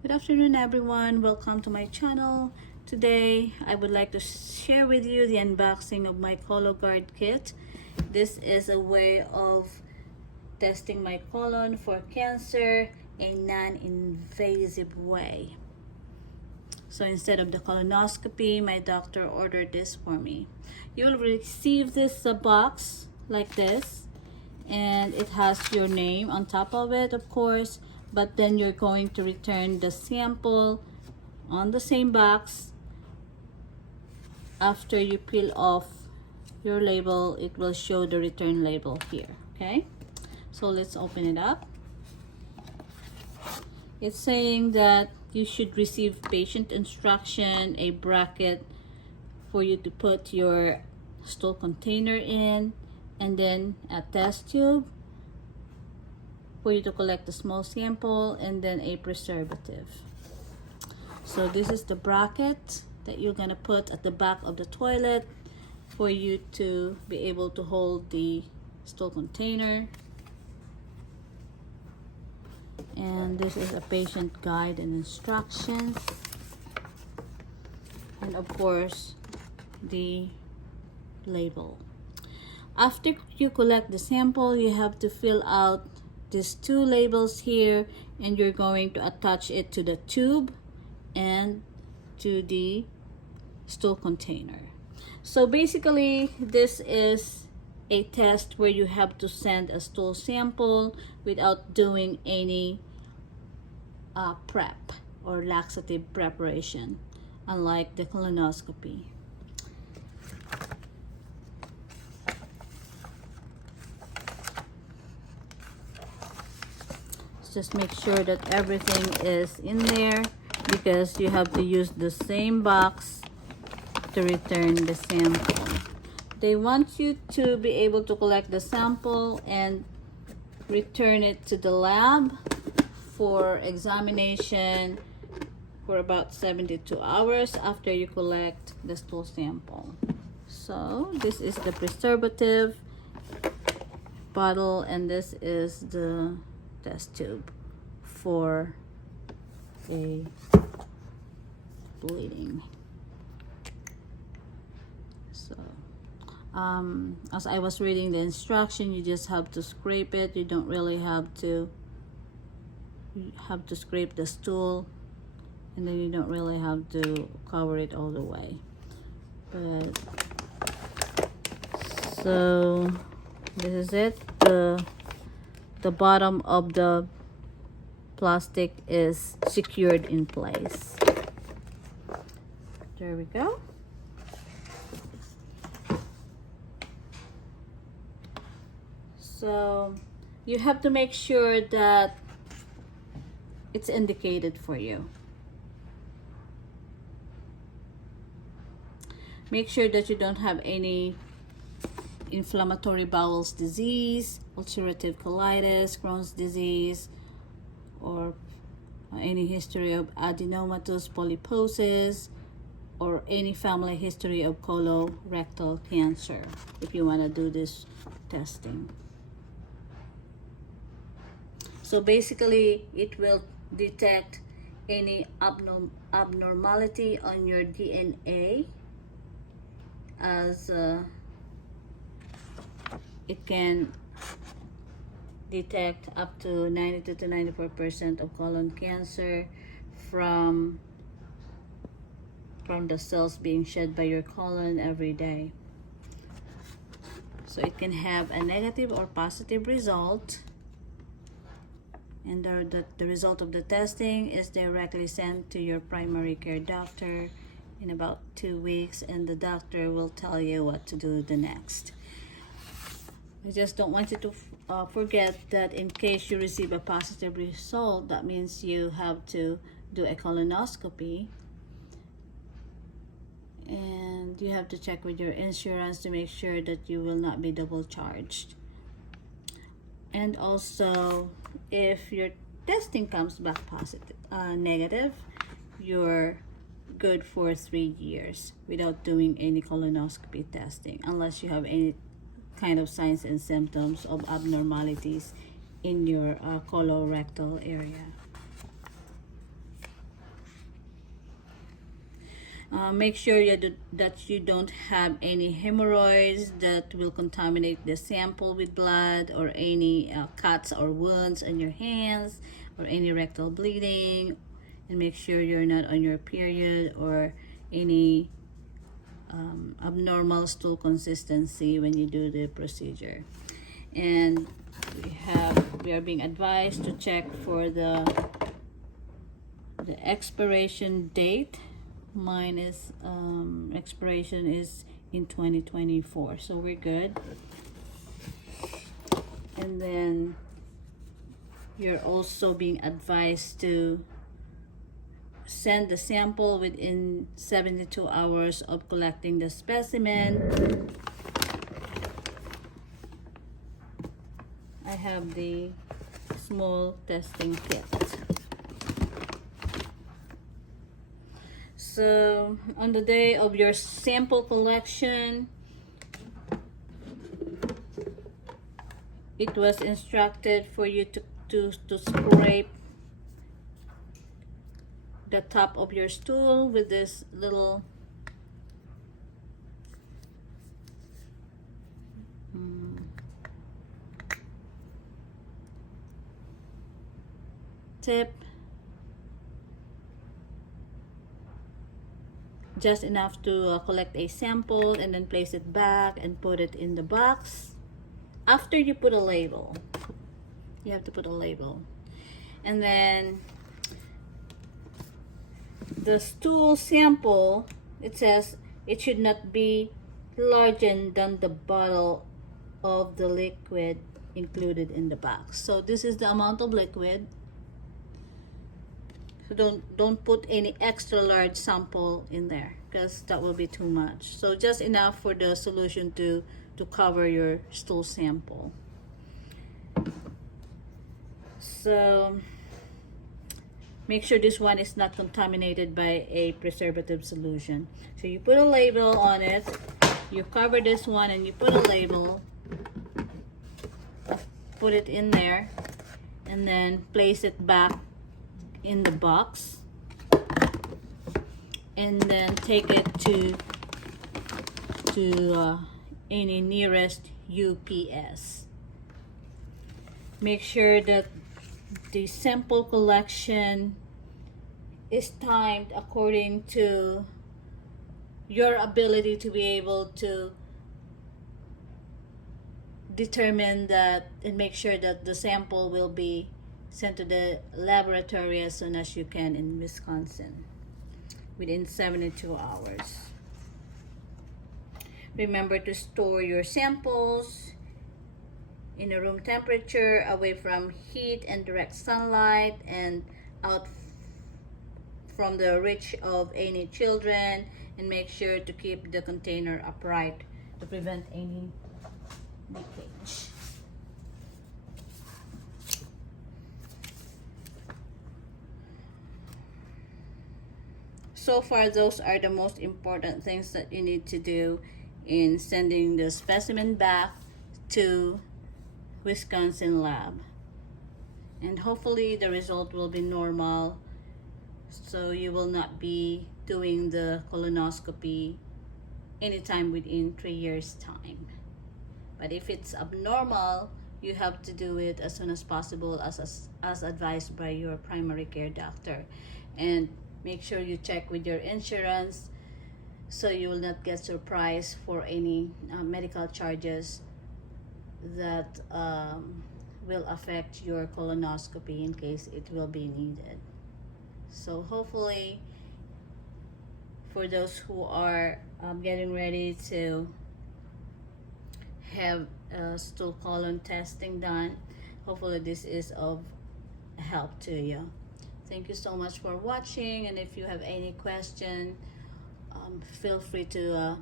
Good afternoon, everyone. Welcome to my channel. Today, I would like to share with you the unboxing of my COLOGUARD kit. This is a way of testing my colon for cancer a non-invasive way. So instead of the colonoscopy, my doctor ordered this for me. You will receive this box like this, and it has your name on top of it, of course, but then you're going to return the sample on the same box. After you peel off your label, it will show the return label here. Okay, so let's open it up. It's saying that you should receive patient instruction, a bracket for you to put your stool container in, and then a test tube for you to collect a small sample, and then a preservative. So this is the bracket that you're gonna put at the back of the toilet for you to be able to hold the stool container. And this is a patient guide and instructions, and of course the label. After you collect the sample, you have to fill out these two labels here, and you're going to attach it to the tube and to the stool container. So basically, this is a test where you have to send a stool sample without doing any prep or laxative preparation, unlike the colonoscopy. Just make sure that everything is in there, because you have to use the same box to return the sample. They want you to be able to collect the sample and return it to the lab for examination for about 72 hours after you collect the stool sample. So this is the preservative bottle, and this is the test tube for a bleeding. So as I was reading the instruction, you just have to scrape it. You don't really have to scrape the stool, and then you don't really have to cover it all the way. But so this is it. The bottom of the plastic is secured in place. There we go. So you have to make sure that it's indicated for you. Make sure that you don't have any inflammatory bowel disease, ulcerative colitis, Crohn's disease, or any history of adenomatous polyposis, or any family history of colorectal cancer if you want to do this testing. So basically, it will detect any abnormality on your DNA, as it can detect up to 92 to 94% of colon cancer from the cells being shed by your colon every day. So it can have a negative or positive result, and the result of the testing is directly sent to your primary care doctor in about 2 weeks, and the doctor will tell you what to do the next. I just don't want you to forget that in case you receive a positive result, that means you have to do a colonoscopy, and you have to check with your insurance to make sure that you will not be double charged. And also, if your testing comes back positive, negative, you're good for 3 years without doing any colonoscopy testing, unless you have any kind of signs and symptoms of abnormalities in your colorectal area. Make sure that you don't have any hemorrhoids that will contaminate the sample with blood, or any cuts or wounds on your hands, or any rectal bleeding. And make sure you're not on your period, or any abnormal stool consistency when you do the procedure. And we are being advised to check for the expiration date. Mine is expiration is in 2024, so we're good. And then you're also being advised to send the sample within 72 hours of collecting the specimen. I have the small testing kit. So on the day of your sample collection, it was instructed for you to scrape the top of your stool with this little tip, just enough to collect a sample, and then place it back and put it in the box. After you put a label, you have to put a label. And then the stool sample, it says it should not be larger than the bottle of the liquid included in the box. So this is the amount of liquid. So don't put any extra large sample in there, because that will be too much. So just enough for the solution to cover your stool sample. So make sure this one is not contaminated by a preservative solution. So you put a label on it, you cover this one, and you put a label, put it in there, and then place it back in the box, and then take it to any nearest UPS. Make sure that the sample collection is timed according to your ability to be able to determine that, and make sure that the sample will be sent to the laboratory as soon as you can in Wisconsin, within 72 hours. Remember to store your samples in a room temperature, away from heat and direct sunlight, and out from the reach of any children. And make sure to keep the container upright to prevent any leakage. So far, those are the most important things that you need to do in sending the specimen back to Wisconsin lab. And hopefully the result will be normal, so you will not be doing the colonoscopy anytime within 3 years time. But if it's abnormal, you have to do it as soon as possible, as advised by your primary care doctor. And make sure you check with your insurance, so you will not get surprised for any medical charges that will affect your colonoscopy in case it will be needed. So hopefully, for those who are getting ready to have stool colon testing done, hopefully this is of help to you. Thank you so much for watching, and if you have any question, feel free to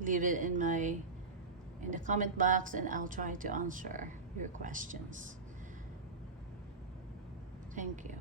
leave it in the comment box, and I'll try to answer your questions. Thank you.